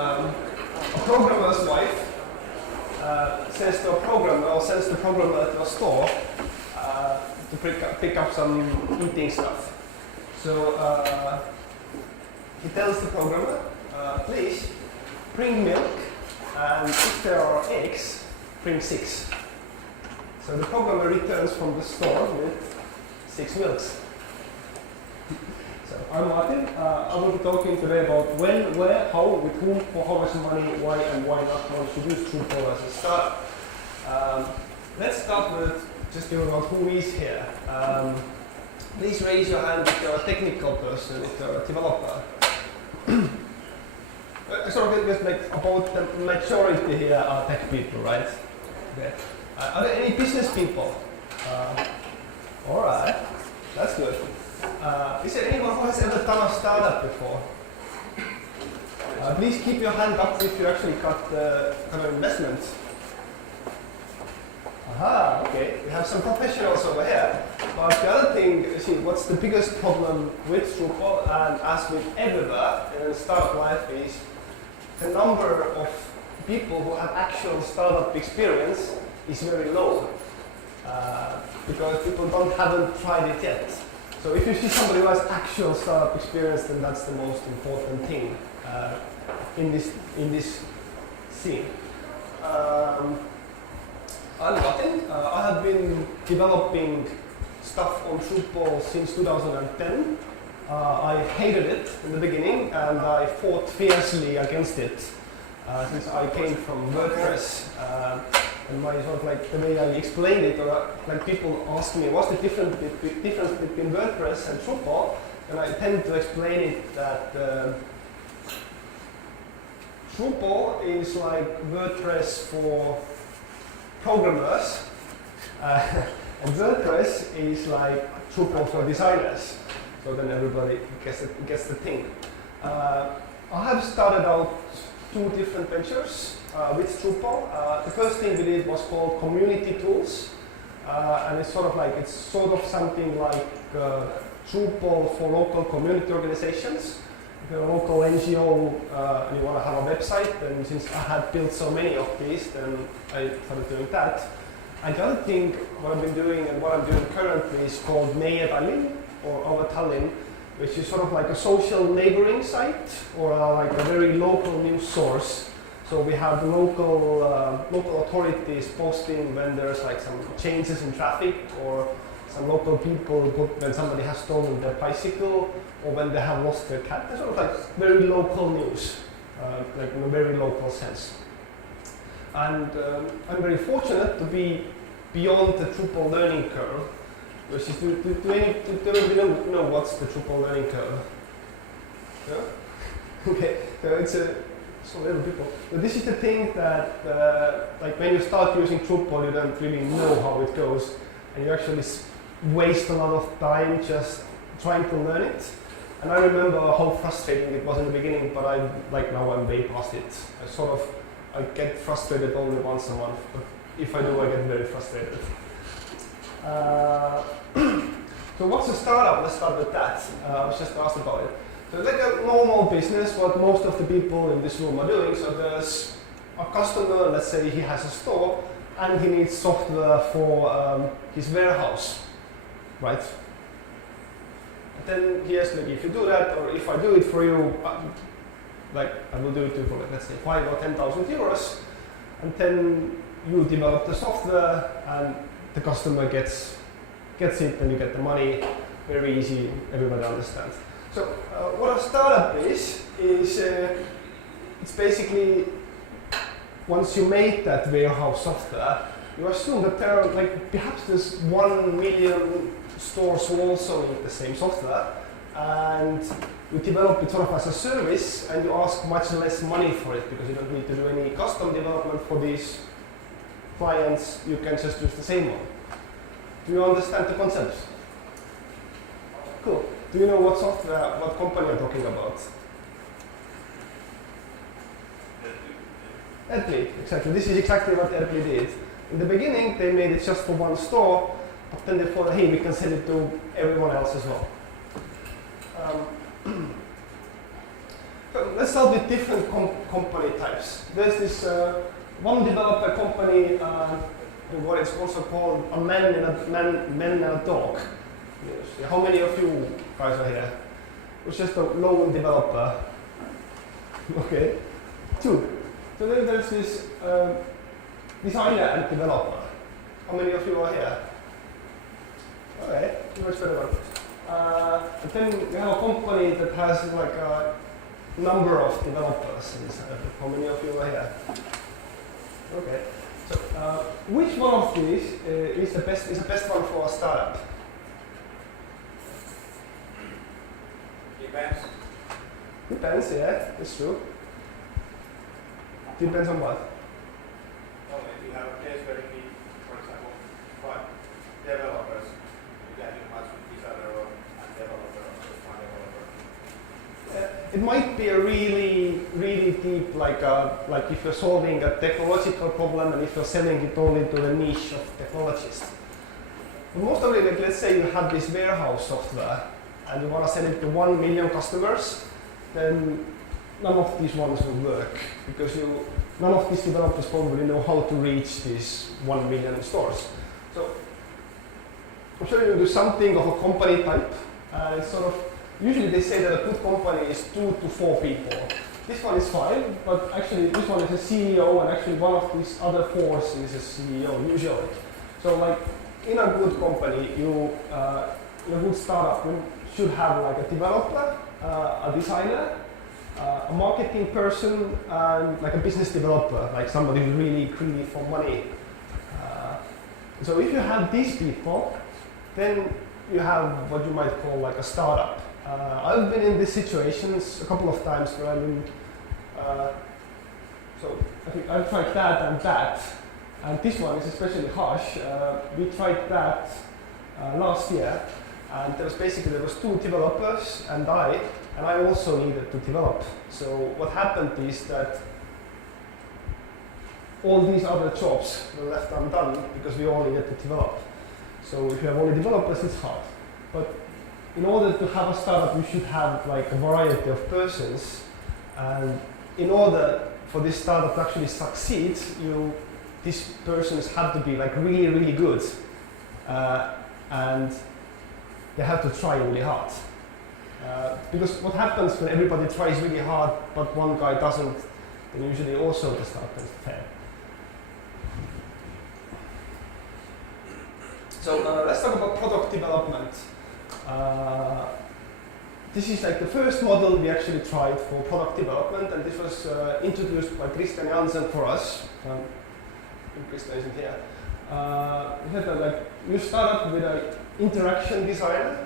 A programmer's wife says to a programmer or sends the programmer to a store to pick up some eating stuff. So he tells the programmer, please bring milk, and if there are eggs, bring 6. So the programmer returns from the store with 6 milks. So I'm Martin. I will be talking today about when, where, how, with whom, for how much money, why and why not one should use Drupal as a startup. Let's start with just giving out who is here. Please raise your hand if you're a technical person, if you're a developer. Sort of just like about the majority here are tech people, right? Okay. Are there any business people? All right, that's good. Is there anyone who has ever done a startup before? Please keep your hand up if you actually got the kind of investment. Aha, okay. We have some professionals over here. But the other thing, see, what's the biggest problem with Drupal and as with everywhere in startup life is the number of people who have actual startup experience is very low. Because people haven't tried it yet. So if you see somebody who has actual startup experience, then that's the most important thing in this scene. I'm Martin. I have been developing stuff on Drupal since 2010. I hated it in the beginning, and I fought fiercely against it since I came from WordPress. And my sort of like the way I explained it, or like people ask me, what's the difference between WordPress and Drupal? And I tend to explain it that Drupal is like WordPress for programmers, and WordPress is like Drupal for designers. So then everybody gets the thing. I have started out 2 different ventures with Drupal. The first thing we did was called Community Tools, and it's sort of something like Drupal for local community organizations. If you're a local NGO and you want to have a website, then since I had built so many of these, then I started doing that. And the other thing, what I've been doing and what I'm doing currently is called Meie Tallinn, or Our Tallinn, which is sort of like a social neighboring site, or like a very local news source. So we have the local authorities posting when there's like some changes in traffic, or some local people when somebody has stolen their bicycle, or when they have lost their cat. It's sort of like very local news, like in a very local sense. And I'm very fortunate to be beyond the Drupal learning curve. Which is, do anybody know what's the Drupal learning curve? Yeah? Okay, so it's so little people. So this is the thing that, like when you start using Drupal, you don't really know how it goes, and you actually waste a lot of time just trying to learn it. And I remember how frustrating it was in the beginning, but now I'm way past it. I get frustrated only once a month, but if I do, I get very frustrated. So what's a startup? Let's start with that. I was just asked about it. So it's like a normal business, what most of the people in this room are doing. So there's a customer, let's say he has a store, and he needs software for his warehouse, right? And then he asks, like, if you do that, or if I do it for you, like I will do it for, let's say, 5,000 or 10,000 euros, and then you develop the software, and the customer gets it, and you get the money. Very easy, everybody understands. So what a startup is it's basically, once you make that warehouse software, you assume that there are like perhaps there's 1 million stores who also need the same software, and you develop it sort of as a service, and you ask much less money for it because you don't need to do any custom development for these clients. You can just use the same one. Do you understand the concept? Cool. Do you know what software, what company I'm talking about? Airplay, exactly. This is exactly what Airplay did. In the beginning, they made it just for one store, but then they thought, hey, we can sell it to everyone else as well. Let's start with different company types. There's this one developer company, what it's also called a man and a dog. Yes. How many of you guys are here? It's just a lone developer. Okay, 2. So then there's this designer and developer. How many of you are here? Okay, much better one. And then we have a company that has like a number of developers inside. How many of you are here? Okay. So which one of these is the best one for a startup? Depends. Depends, yeah, it's true. Depends on what? Well, if you have a case where you need, for example, 5 developers, you can do much with designer or a developer or just one developer. It might be a really deep, like if you're solving a technological problem and if you're selling it only to the niche of technologists. But most of it, like, let's say you have this warehouse software and you want to sell it to 1 million customers, then none of these ones will work because none of these developers probably know how to reach these 1 million stores. So I'm showing you something of a company type. It's sort of, usually they say that a good company is 2 to 4 people. This one is 5, but actually this one is a CEO, and actually one of these other 4 is a CEO usually. So like in a good company, in a good startup, you should have like a developer, a designer, a marketing person, and like a business developer, like somebody who's really greedy for money. So if you have these people, then you have what you might call like a startup. I've been in these situations a couple of times where I've been, so I think I've tried that, and this one is especially harsh. We tried that last year, and there was 2 developers and I also needed to develop. So what happened is that all these other jobs were left undone because we all needed to develop. So if you have only developers, it's hard. But in order to have a startup, you should have like a variety of persons, and in order for this startup to actually succeed, these persons have to be like really good, and they have to try really hard. Because what happens when everybody tries really hard, but one guy doesn't, then usually also the startup is fail. So let's talk about product development. This is like the first model we actually tried for product development, and this was introduced by Christian Jansen for us. Christian isn't here. We had you start up with an interaction designer,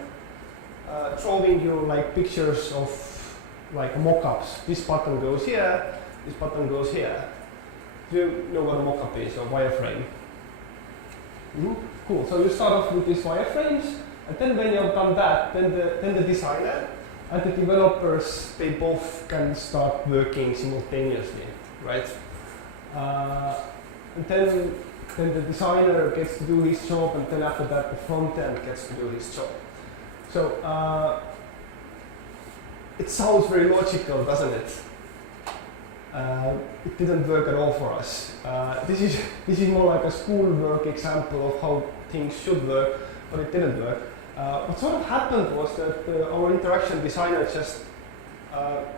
showing you like pictures of like mock-ups. This button goes here, this button goes here. Do you know what a mock-up is, or wireframe? Mm-hmm. Cool. So you start off with these wireframes, and then when you've done that, then the designer and the developers, they both can start working simultaneously, right? And then the designer gets to do his job, and then after that the front end gets to do his job. So it sounds very logical, doesn't it? It didn't work at all for us. This is more like a schoolwork example of how things should work, but it didn't work. What sort of happened was that our interaction designer just,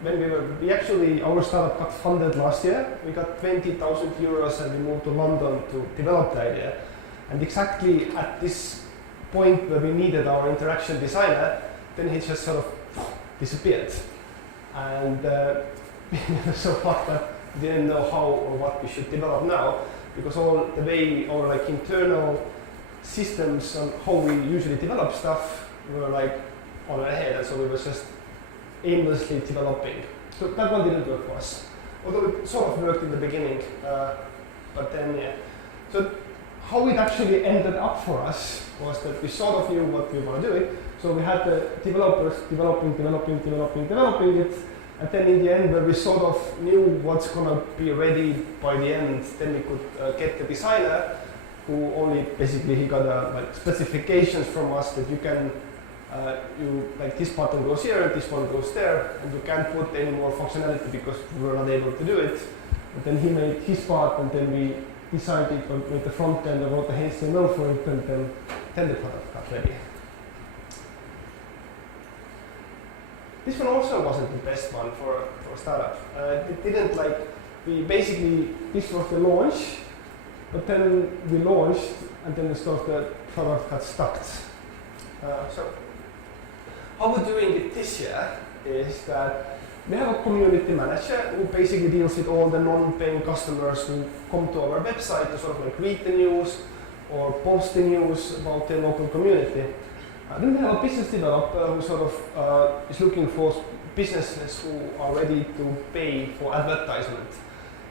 when our startup got funded last year. We got 20,000 euros and we moved to London to develop the idea. And exactly at this point where we needed our interaction designer, then he just sort of disappeared. And we were so fucked that we didn't know how or what we should develop now, because all the way our like internal systems on how we usually develop stuff were like on our head, and so we were just aimlessly developing. So that one didn't work for us, although it sort of worked in the beginning, but then yeah. So how it actually ended up for us was that we sort of knew what we were doing, so we had the developers developing it, and then in the end, where we sort of knew what's gonna be ready by the end, then we could get the designer, who only basically he got like specifications from us that you can you like this button goes here and this one goes there, and you can't put any more functionality because we were not able to do it. And then he made his part, and then we decided with the front end and wrote the HTML for it, and then the product got ready. This one also wasn't the best one for a startup. It didn't like, we basically, this was the launch, but then we launched, and then the product got stuck. So how we're doing it this year is that we have a community manager who basically deals with all the non-paying customers who come to our website to sort of like read the news or post the news about their local community. Then we have a business developer who sort of is looking for businesses who are ready to pay for advertisement.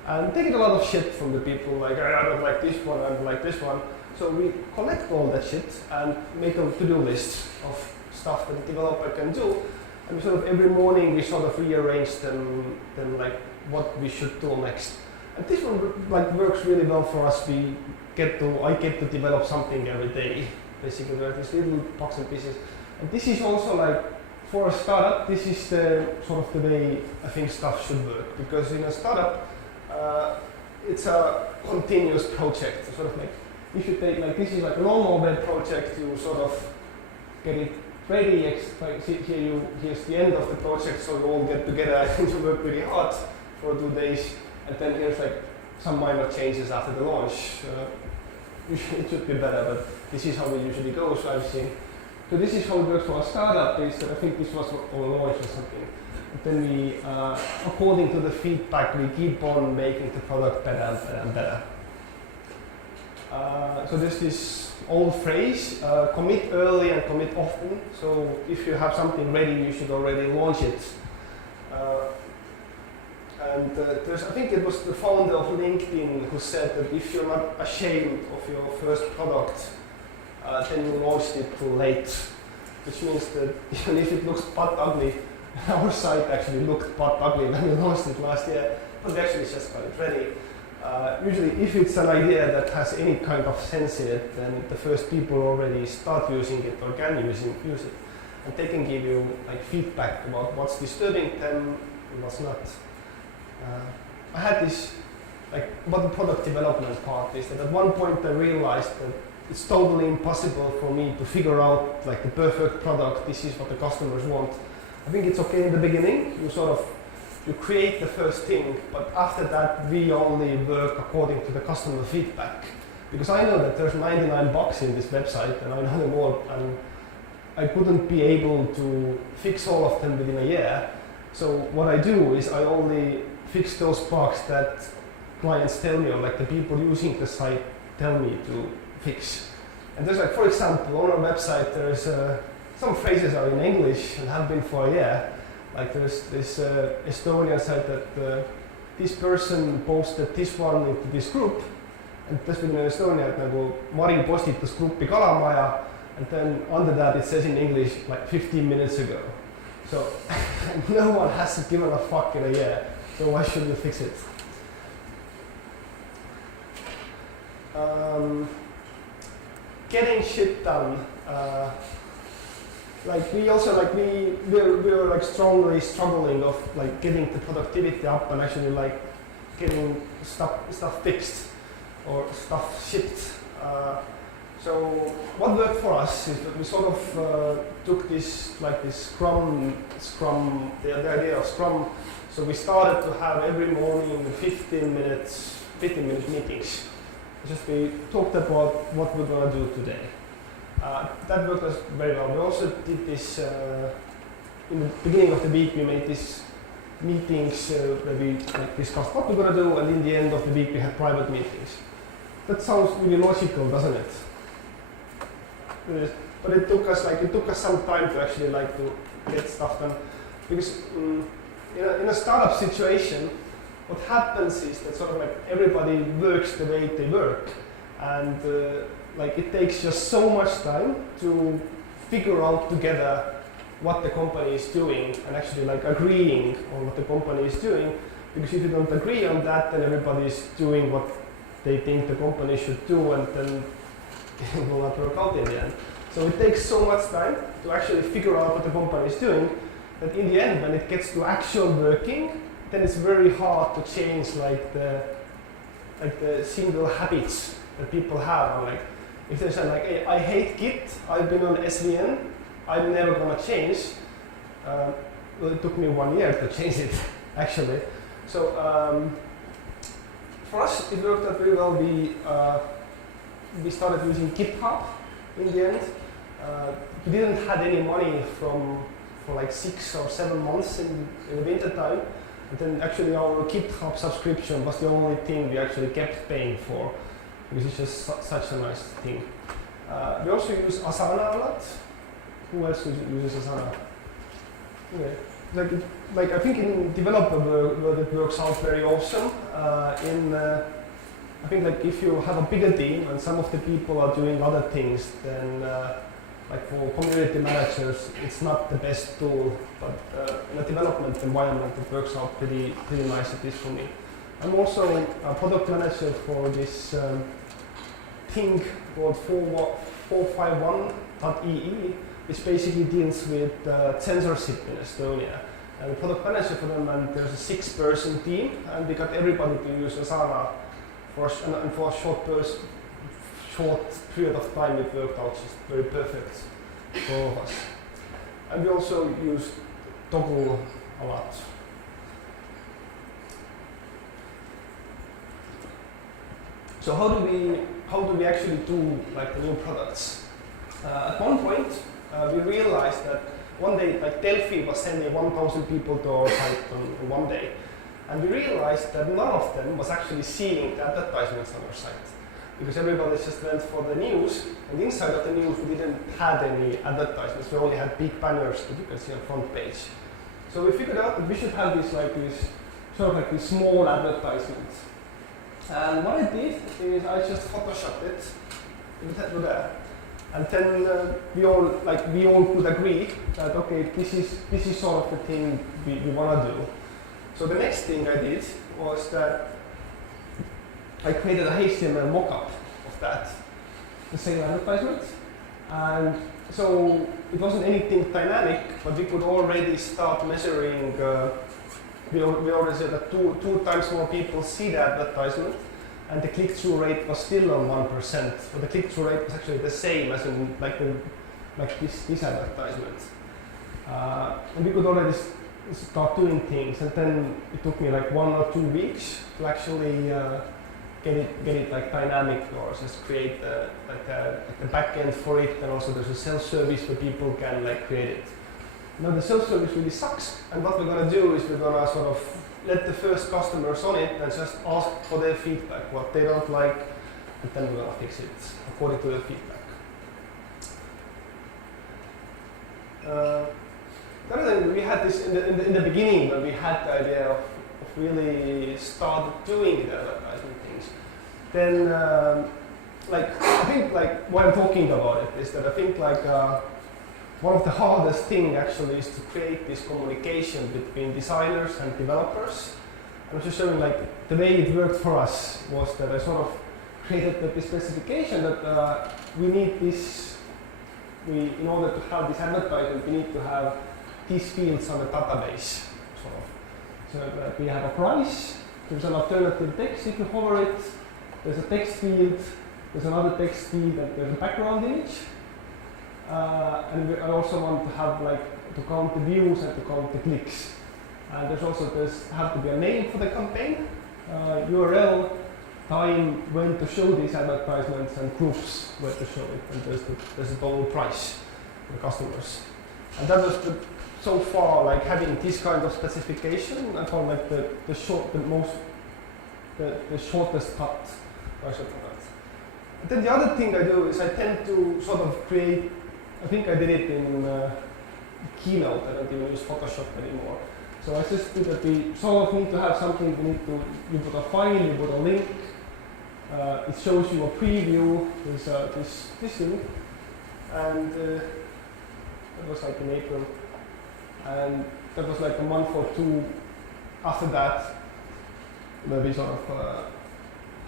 And they get a lot of shit from the people, like, I don't like this one, I don't like this one. So we collect all that shit and make a to-do list of stuff that the developer can do. And we sort of every morning we sort of rearrange them like what we should do next. And this one like works really well for us. I get to develop something every day. Basically, there are these little bugs and pieces. And this is also like, for a startup, this is the sort of the way I think stuff should work. Because in a startup, it's a continuous project. So sort of like, if you take like, this is like a normal web project, you sort of get it ready. Like here's the end of the project, so you all get together and you work really hard for 2 days. And then here's like some minor changes after the launch. It should be better, but this is how it usually goes, I've seen. So this is how it works for a startup, is that I think this was our launch or something. And then we, according to the feedback, we keep on making the product better and better and better. So there's this old phrase, commit early and commit often. So if you have something ready, you should already launch it. I think it was the founder of LinkedIn who said that if you're not ashamed of your first product, then you launched it too late. Which means that even if it looks butt ugly, our site actually looked butt ugly when we launched it last year, but we actually just got it ready. Usually if it's an idea that has any kind of sense in it, then the first people already start using it or can use it. And they can give you like feedback about what's disturbing them and what's not. I had this, like, about the product development part is that at one point I realized that it's totally impossible for me to figure out like the perfect product, this is what the customers want. I think it's okay in the beginning, you create the first thing, but after that we only work according to the customer feedback. Because I know that there's 99 bugs in this website and I know them all, and I couldn't be able to fix all of them within a year. So what I do is I only fix those bugs that clients tell me, or like the people using the site tell me to fix. And there's like, for example, on our website there's some phrases are in English and have been for a year. Like there's this Estonian site that this person posted this one into this group, and that's been in Estonia, nagu Mari postitas gruppi Kalamaja, and then under that it says in English like 15 minutes ago. So no one has given a fuck in a year, so why should we fix it? Getting shit done. Like we were like strongly struggling of like getting the productivity up and actually like getting stuff fixed or stuff shipped. So what worked for us is that we sort of took this like this Scrum, the idea of Scrum. So we started to have every morning 15-minute meetings. Just we talked about what we're gonna do today. That worked us very well. We also did this in the beginning of the week. We made these meetings where we like, discussed what we're gonna do, and in the end of the week we had private meetings. That sounds really logical, doesn't it? But it took us some time to actually like to get stuff done, because in a startup situation, what happens is that sort of like everybody works the way they work, and like it takes just so much time to figure out together what the company is doing and actually like agreeing on what the company is doing. Because if you don't agree on that, then everybody is doing what they think the company should do, and then it will not work out in the end. So it takes so much time to actually figure out what the company is doing that in the end, when it gets to actual working, then it's very hard to change like the single habits that people have. Or like if they say like, hey, I hate Git, I've been on SVN, I'm never gonna change. Well, it took me 1 year to change it, actually. So for us, it worked out very well. We started using GitHub in the end. We didn't have any money for like 6 or 7 months in the winter time. And then actually our GitHub subscription was the only thing we actually kept paying for, because it's just such a nice thing. We also use Asana a lot. Who else uses Asana? Okay. Like I think in developer world it works out very awesome. I think like if you have a bigger team and some of the people are doing other things, then like for community managers, it's not the best tool, but in a development environment, it works out pretty nice, at least for me. I'm also a product manager for this thing called 451.ee, which basically deals with censorship in Estonia. I'm a product manager for them, and there's a 6-person team, and we got everybody to use Asana for a short period of time. It worked out just very perfect for all of us. And we also use Toggle a lot. So how do we actually do like the new products? At one point, we realized that one day, like Delphi was sending 1,000 people to our site on one day, and we realized that none of them was actually seeing the advertisements on our site, because everybody just went for the news, and inside of the news we didn't have any advertisements. We only had big banners that you can see on front page. So we figured out that we should have these sort of like these small advertisements. And what I did is I just photoshopped it to there. And then we all could agree that okay, this is sort of the thing we want to do. So the next thing I did was that I created a HTML mockup of that, the same advertisement. And so it wasn't anything dynamic, but we could already start measuring. We already said that two times more people see the advertisement, and the click-through rate was still on 1%. So the click-through rate was actually the same as in like this advertisement. And we could already start doing things, and then it took me like 1 or 2 weeks to actually get it like dynamic, or just create the backend for it, and also there's a self-service where people can like create it. Now the self-service really sucks, and what we're gonna do is we're gonna sort of let the first customers on it and just ask for their feedback, what they don't like, and then we're gonna fix it according to their feedback. The other thing, we had this in the beginning when we had the idea of really start doing the advertising things. Then, I think what I'm talking about it is that I think one of the hardest thing actually is to create this communication between designers and developers. I was just showing the way it worked for us was that I sort of created the specification that we need this. In order to have this advertisement, we need to have these fields on the database, sort of. So that we have a price, there's an alternative text if you hover it, there's a text field, there's another text field, and there's a background image. And I also want to have to count the views and to count the clicks. And there's have to be a name for the campaign, URL, time when to show these advertisements, and proofs where to show it. And there's a total price for the customers. And that was so far having this kind of specification. I found the shortest cut version of that. And then the other thing I do is I tend to sort of create. I think I did it in Keynote. I don't even use Photoshop anymore. So I just do that we sort of need to have something. You put a file, you put a link. It shows you a preview. There's this thing, and that was in April, and that was a month or two after that, where we sort of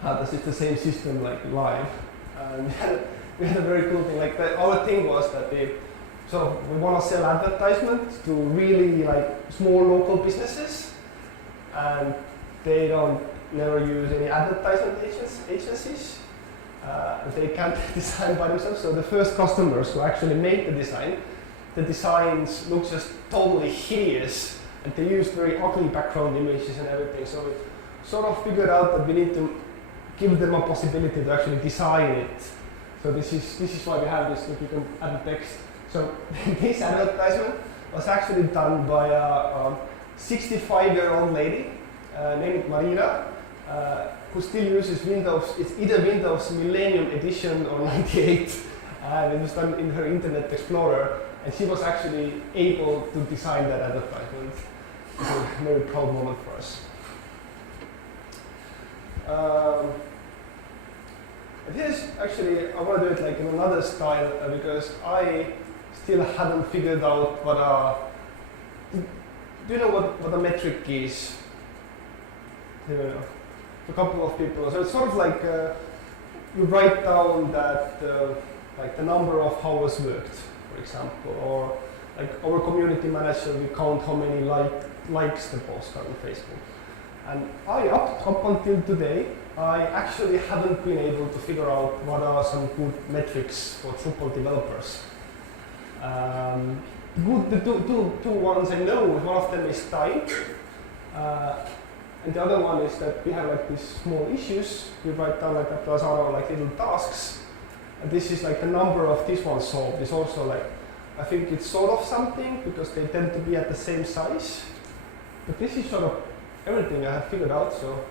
had the same system live, and we had a very cool thing. Like our thing was that so we want to sell advertisements to really like small local businesses, and they never use any advertisement agencies. They can't design by themselves. So the first customers who actually made the designs look just totally hideous, and they used very ugly background images and everything. So we sort of figured out that we need to give them a possibility to actually design it. So this is why we have this. If you can add the text. So this advertisement was actually done by a 65-year-old lady named Marina, who still uses Windows. It's either Windows Millennium Edition or 98. And it was done in her Internet Explorer, and she was actually able to design that advertisement. It's a very proud moment for us. This actually, I want to do it like in another style because I still haven't figured out do you know what a metric is? I don't know. A couple of people. So it's sort of like you write down that like the number of hours worked, for example, or like our community manager, we count how many likes the post are on Facebook. And up until today, I actually haven't been able to figure out what are some good metrics for Drupal developers. The two ones I know, one of them is time, and the other one is that we have like these small issues. We write down like that as our like little tasks, and this is like the number of this one solved. Is also like, I think it's sort of something because they tend to be at the same size. But this is sort of everything I have figured out. So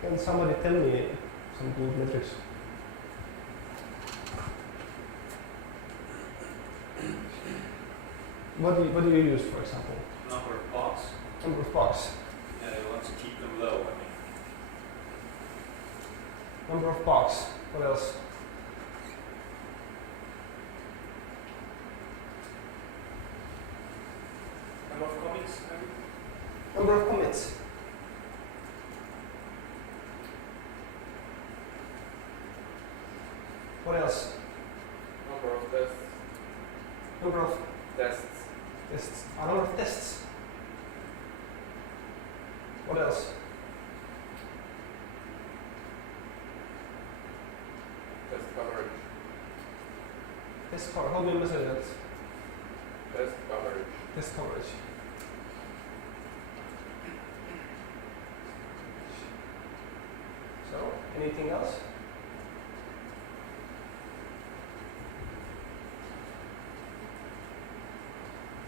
can somebody tell me some good metrics? What do you use, for example? Number of bots. Number of bugs. Yeah, you want to keep them low, I mean. Number of bugs. What else? Number of commits, maybe? Number of commits. What else? Number of tests. Number of Tests. tests. A number of tests. What else? Test coverage. Test coverage. How do you measure that? Test coverage. Test coverage. So, anything else?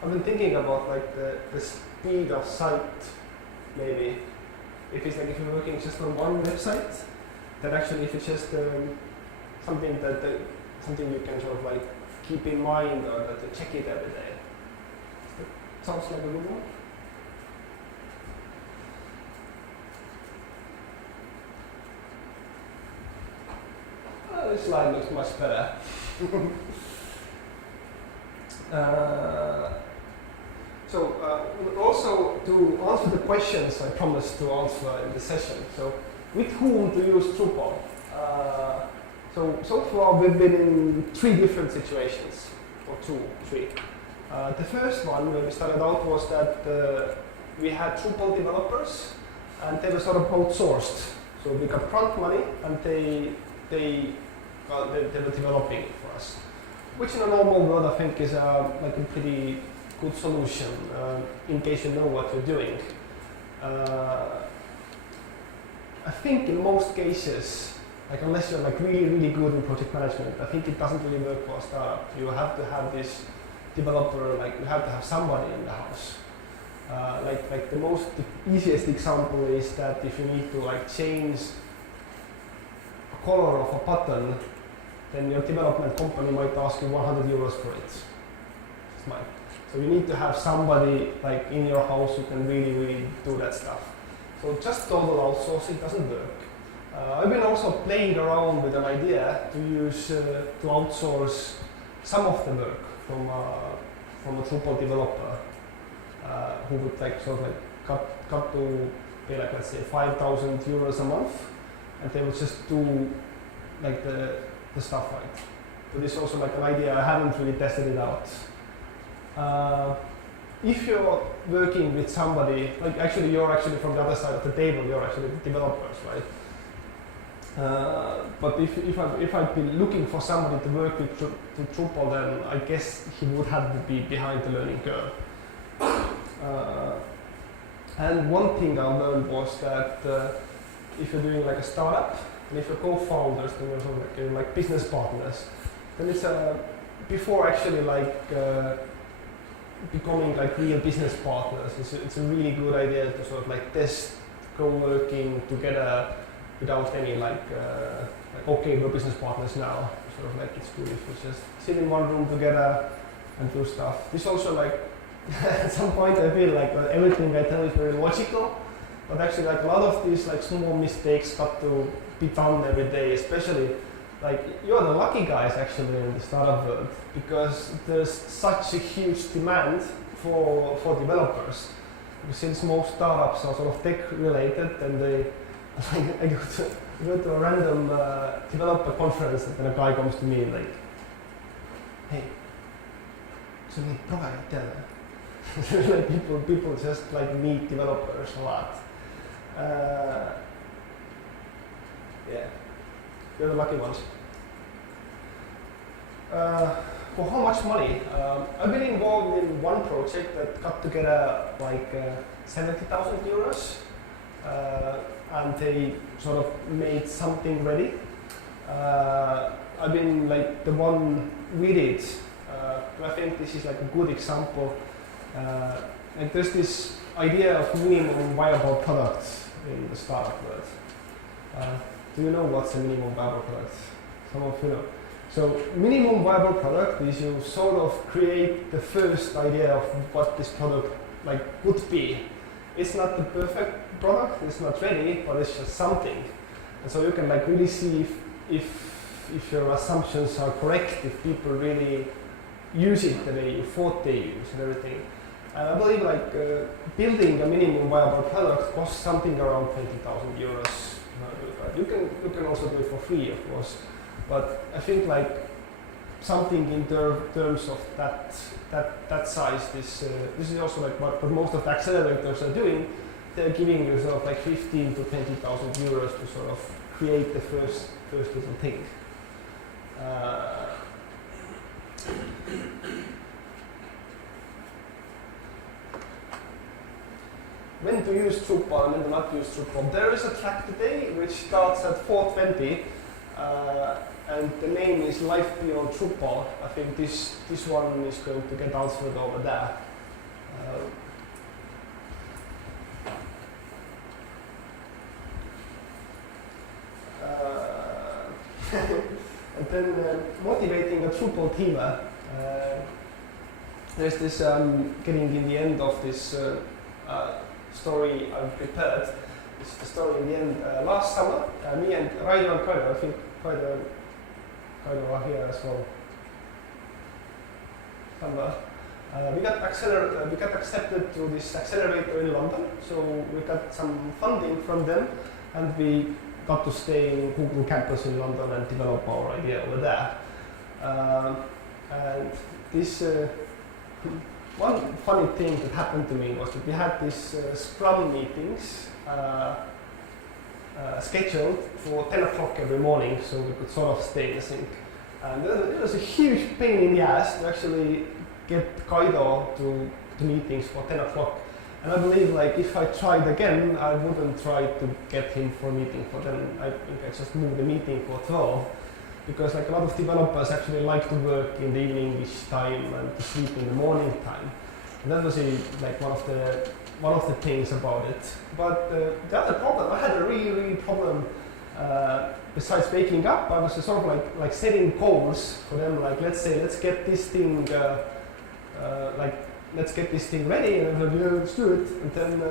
I've been thinking about like the speed of site, maybe. If it's like if you're working just on one website, then actually if it's just something something you can sort of like keep in mind or that to check it every day. That sounds like a good one. This slide looks much better. Also to answer the questions I promised to answer in the session. So, with whom to use Drupal? So far we've been in 3 different situations, or 3. The first one when we started out was that we had Drupal developers, and they were sort of outsourced. So we got grant money, and they were developing it for us, which in a normal world I think is like a pretty good solution in case you know what you're doing. I think in most cases, like unless you're like really good in project management, I think it doesn't really work for a startup. You have to have this developer, like you have to have somebody in the house. Like the easiest example is that if you need to like change a color of a button, then your development company might ask you 100 euros for it. It's mine. So you need to have somebody like in your house who can really do that stuff. So just total outsourcing doesn't work. I've been also playing around with an idea to outsource some of the work from a Drupal developer who would like sort of like cut to pay like let's say 5,000 euros a month, and they would just do like the stuff right. but it's also like an idea. I haven't really tested it out. If you're working with somebody, like actually you're actually from the other side of the table, you're actually developers, right? But if I'd be looking for somebody to work with Drupal, then I guess he would have to be behind the learning curve. And one thing I learned was that if you're doing like a startup, and if you're co-founders, then you're sort of like business partners, then it's before actually like becoming like real business partners, it's a really good idea to sort of like test co-working together without any like okay, we're business partners now. Sort of like it's good if we just sit in one room together and do stuff. This also like at some point I feel like everything I tell is very logical, but actually like a lot of these like small mistakes got to be done every day, especially like you're the lucky guys actually in the startup world, because there's such a huge demand for developers. Since most startups are sort of tech related, and they I go to a random developer conference, and then a guy comes to me and like, hey, so we provide like people just like meet developers a lot. Yeah, you're the lucky ones. For how much money? I've been involved in one project that got together like 70,000 euros, and they sort of made something ready. I've been like the one we did. I think this is like a good example. Like there's this idea of minimum viable products in the startup world. Do you know what's a minimum viable product? Some of you know. So minimum viable product is you sort of create the first idea of what this product like would be. It's not the perfect product, it's not ready, but it's just something. And so you can like really see if your assumptions are correct, if people really use it the way you thought they use and everything. And I believe like building a minimum viable product costs something around 20,000 euros. You can also do it for free, of course, but I think like something in terms of that size. This is also like what most of the accelerators are doing. They're giving you sort of like 15 to 20,000 euros to sort of create the first little thing. When to use Drupal and when to not use Drupal. There is a track today which starts at 4:20, and the name is Life Beyond Drupal. I think this one is going to get answered over there. And then motivating a Drupal teamer. There's this getting in the end of this story I've prepared. This is the story in the end. Last summer, me and Raido and Kaido, I think Kaido are here as well. Somewhere. We got accepted to this accelerator in London, so we got some funding from them, and we got to stay in Google campus in London and develop our idea over there. And this one funny thing that happened to me was that we had these Scrum meetings scheduled for 10 o'clock every morning, so we could sort of stay in sync. And it was a huge pain in the ass to actually get Kaido to meetings for 10 o'clock. And I believe like if I tried again, I wouldn't try to get him for a meeting for 10. I think I just moved the meeting for 12. Because like a lot of developers actually like to work in the evening-ish time and to sleep in the morning time. And that was like one of the things about it. But the other problem, I had a really problem. Besides waking up, I was sort of like setting goals for them. Like let's get this thing let's get this thing ready, and I said, yeah, let's do it. And then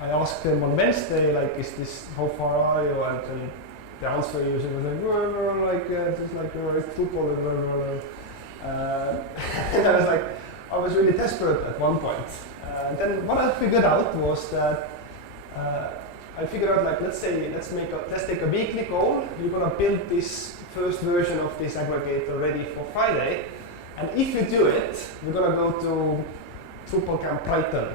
I asked them on Wednesday, like, is this, how far are you? And then the answer usually was like, just like, it's Drupal, and I was really desperate at one point. Then what I figured out was that I figured out like let's take a weekly goal. You're gonna build this first version of this aggregator ready for Friday, and if you do it, we're gonna go to Drupal Camp Brighton,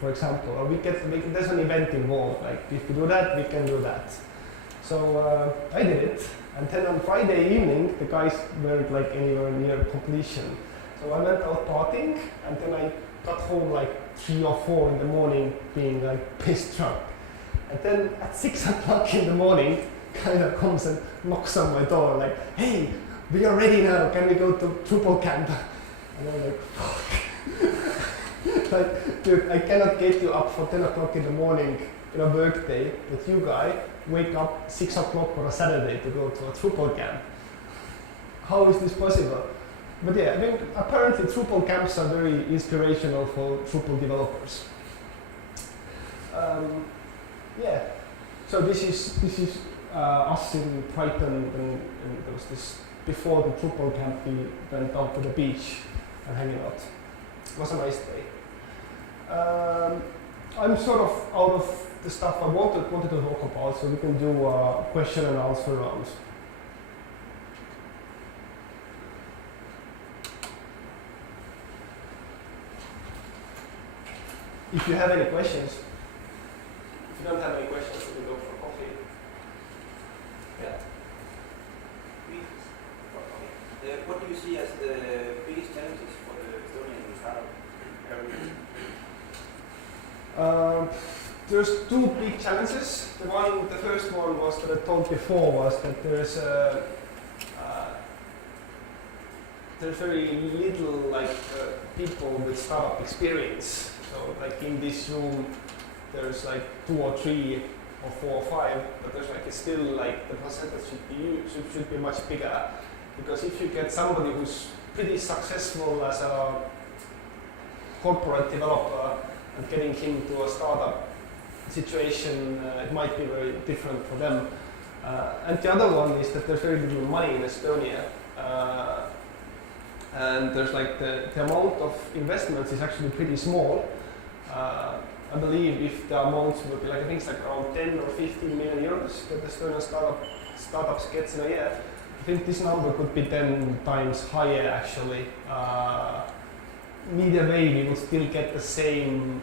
for example, or there's an event involved. Like if we do that, we can do that. So I did it, and then on Friday evening, the guys weren't like anywhere near completion. So I went out partying, and then I got home like 3 or 4 in the morning, being like pissed drunk. And then at 6 o'clock in the morning, kind of comes and knocks on my door, like, "Hey, we are ready now. Can we go to Drupal camp?" And I'm like, "Fuck." Like, dude, I cannot get you up for 10 o'clock in the morning in a work day, but you guy wake up 6 o'clock on a Saturday to go to a Drupal camp. How is this possible? But yeah, I mean, apparently Drupal camps are very inspirational for Drupal developers. Yeah, so this is us in Brighton, and there was this before the Drupal camp. We went out to the beach and hanging out. It was a nice day. I'm sort of out of the stuff I wanted to talk about, so we can do a question and answer round. If you have any questions. If you don't have any questions, we can go for coffee. Yeah. What do you see as the biggest challenges for the Estonian startup area? There's 2 big challenges. The first one was that I told before was that there's very little people with startup experience. So like in this room, there's like 2 or 3 or 4 or 5, but there's like it's still like the percentage should be much bigger, because if you get somebody who's pretty successful as a corporate developer and getting him to a startup situation, it might be very different for them. And the other one is that there's very little money in Estonia, and there's like the amount of investments is actually pretty small. I believe if the amounts would be like, I think it's like around 10 or 15 million euros that the Estonian startups gets in a year. I think this number could be 10 times higher actually. Either way, we would still get the same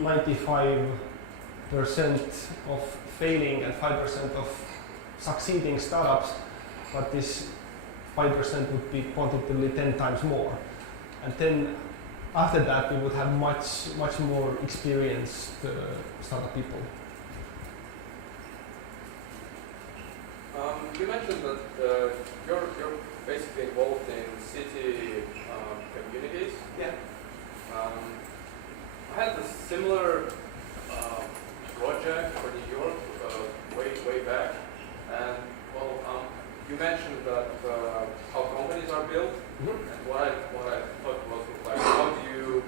95% of failing and 5% of succeeding startups, but this 5% would be quantitatively 10 times more. And then after that, we would have much more experienced startup people. You mentioned that you're basically involved in city communities. Yeah. I had a similar project for New York way back, and you mentioned that how companies are built, and what I thought was like, how do you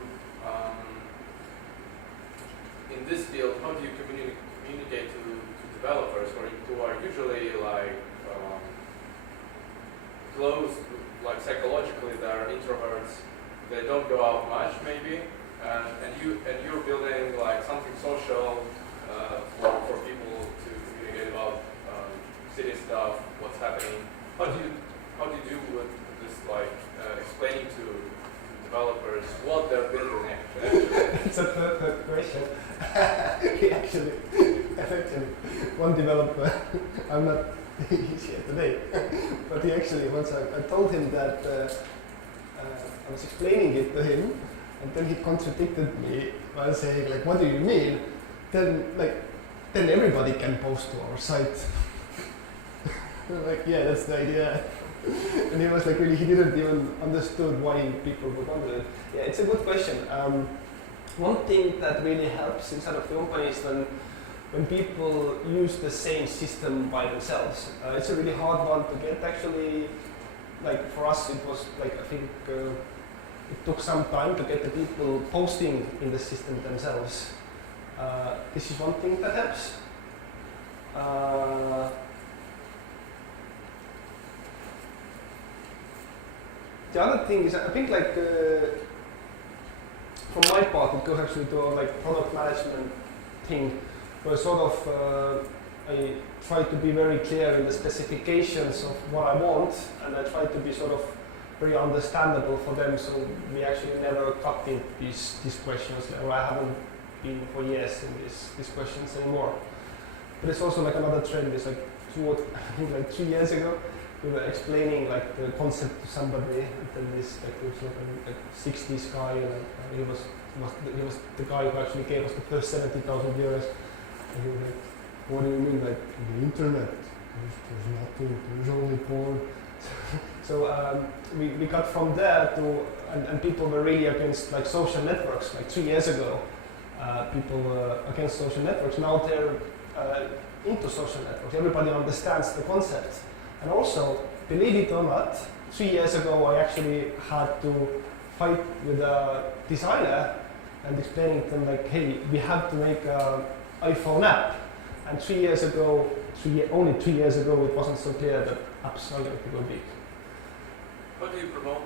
in this field, how do you communicate to developers who are usually like closed, like psychologically they're introverts, they don't go out much maybe, and you're building like something social for people to communicate about city stuff, what's happening. How do you do with this, like explaining to developers what they're building actually? It's a perfect question. Actually, one developer, I'm not, he's here today, but he actually, once I told him that I was explaining it to him, and then he contradicted me by saying, like, what do you mean? Then everybody can post to our site. Like, yeah, that's the idea. And he was like, really, he didn't even understood why people would wonder it. Yeah, it's a good question. One thing that really helps inside of the company is when people use the same system by themselves. It's a really hard one to get actually. Like for us, it was like, I think it took some time to get the people posting in the system themselves. This is one thing that helps. The other thing is, I think like from my part, it goes actually to like product management thing, where sort of I try to be very clear in the specifications of what I want, and I try to be sort of very understandable for them. So we actually never cut in these questions, or I haven't been for years in these questions anymore. But it's also like another trend. It's like I think like 3 years ago, we were explaining like the concept to somebody, and then this like it was like a 60s guy, like he was the guy who actually gave us the first 70,000 euros. And he was like, "What do you mean, like the internet? There's nothing. There's only porn." So we got from there to, and people were really against like social networks. Like 3 years ago, people were against social networks. Now they're into social networks. Everybody understands the concept. And also, believe it or not, 3 years ago I actually had to fight with a designer and explaining to them like, hey, we have to make an iPhone app. And 3 years ago, only 3 years ago, it wasn't so clear that apps are going to go big. How do you promote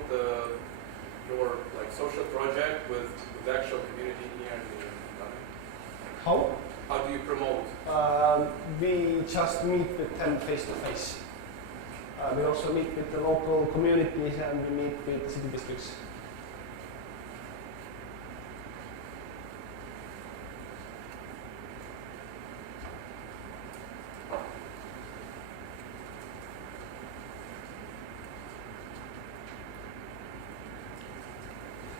your like social project with the actual community here in the company? How do you promote? We just meet with them face to face. We also meet with the local communities and we meet with city districts.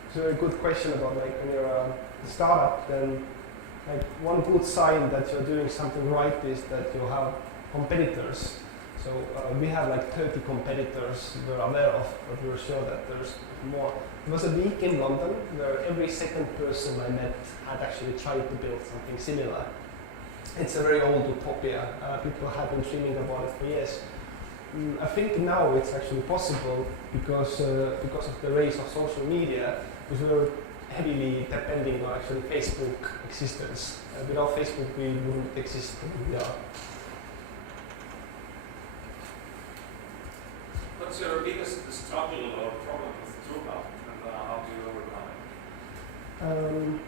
It's a very good question about like when you're a startup, then like one good sign that you're doing something right is that you have competitors. So we have like 30 competitors we're aware of, but we're sure that there's more. There was a week in London where every second person I met had actually tried to build something similar. It's a very old utopia. People have been dreaming about it for years. I think now it's actually possible because of the rise of social media, because we're heavily depending on actually Facebook existence. Without Facebook we wouldn't exist the way we are. What's your biggest struggle or problem with Drupal, and how do you overcome it?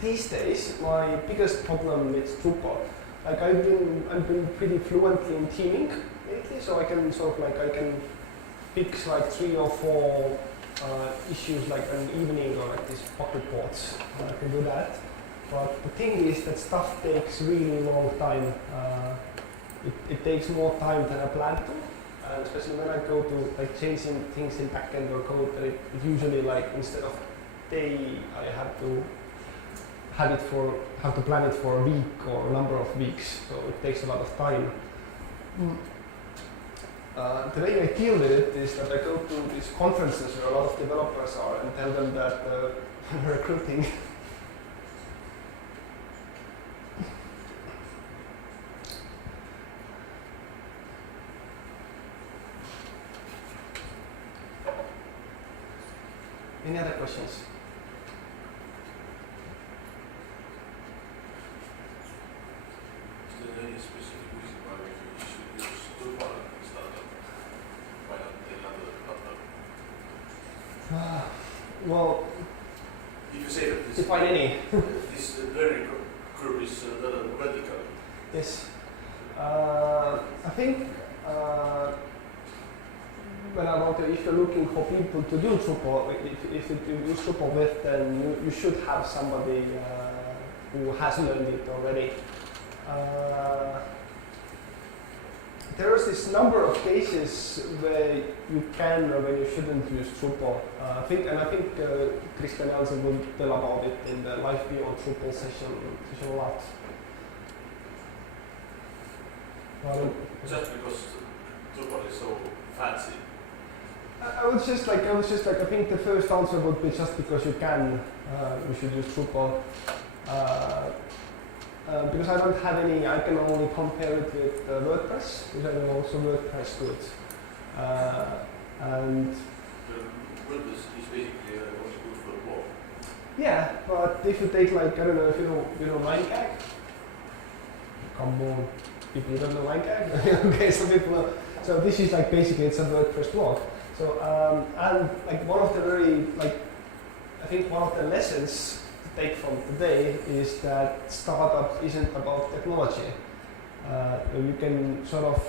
These days, my biggest problem with Drupal, like I've been pretty fluently in teaming lately, so I can fix like 3 or 4 issues like an evening or like these bug reports. I can do that. But the thing is that stuff takes really long time. It takes more time than I planned to. Especially when I go to like changing things in backend or code, it usually like instead of day I have to plan it for a week or a number of weeks, so it takes a lot of time. The way I deal with it is that I go to these conferences where a lot of developers are and tell them that we're recruiting. Any other questions? Is there any specific reason why we should use Drupal instead of why not any other platform? Well, If you say that this, define any. this learning curve is vertical. Yes. I think if you're looking for people to do Drupal, if you do Drupal with, then you should have somebody who has learned it already. There is this number of cases where you can or where you shouldn't use Drupal. I think Christian Jansen will tell about it in the Life Beyond Drupal session a lot. Just because Drupal is so fancy. I was just like, I think the first answer would be just because you can, you should use Drupal. Because I don't have any, I can only compare it with WordPress, which I know also WordPress good. And WordPress is basically only good for the blog. yeah, but if you take like, I don't know if you know LineGag. Come on, people don't know LineGag? Okay, some people know. So this is like basically it's a WordPress blog. So and like one of the very like I think one of the lessons to take from today is that startup isn't about technology. You can sort of,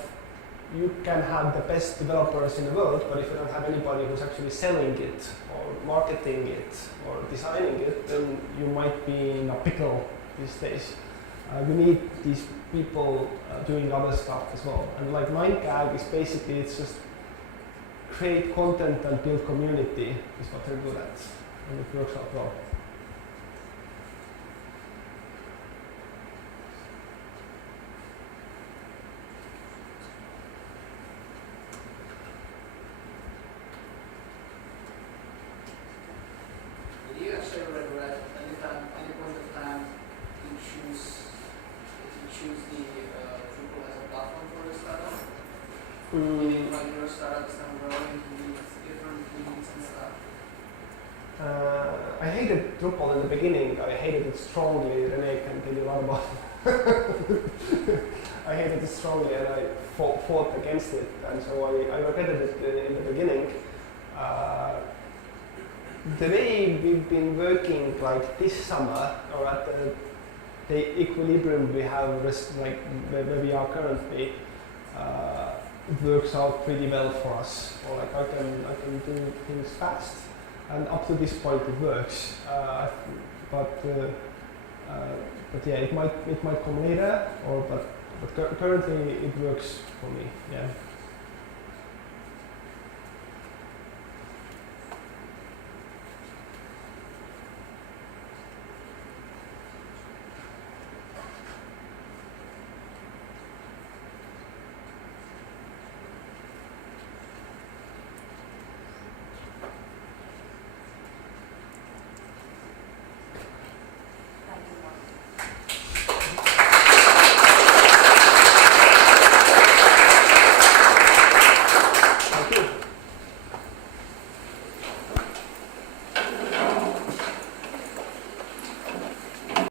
you can have the best developers in the world, but if you don't have anybody who's actually selling it or marketing it or designing it, then you might be in a pickle these days. You need these people doing other stuff as well. And like 9CAG is basically, it's just create content and build community is what they're good at. And it works out well. Do you actually regret any point of time you choose the Drupal as a platform for your startup? Meaning when your startup is now growing, you need different needs and stuff. I hated Drupal in the beginning. I hated it strongly. Renee can tell you a lot about it. I hated it strongly and I fought against it. And so I regretted it in the beginning. The way we've been working like this summer, or at the equilibrium we have, like where we are currently, it works out pretty well for us. Or like I can do things fast, and up to this point it works. But yeah, it might come later. But currently it works for me. Yeah.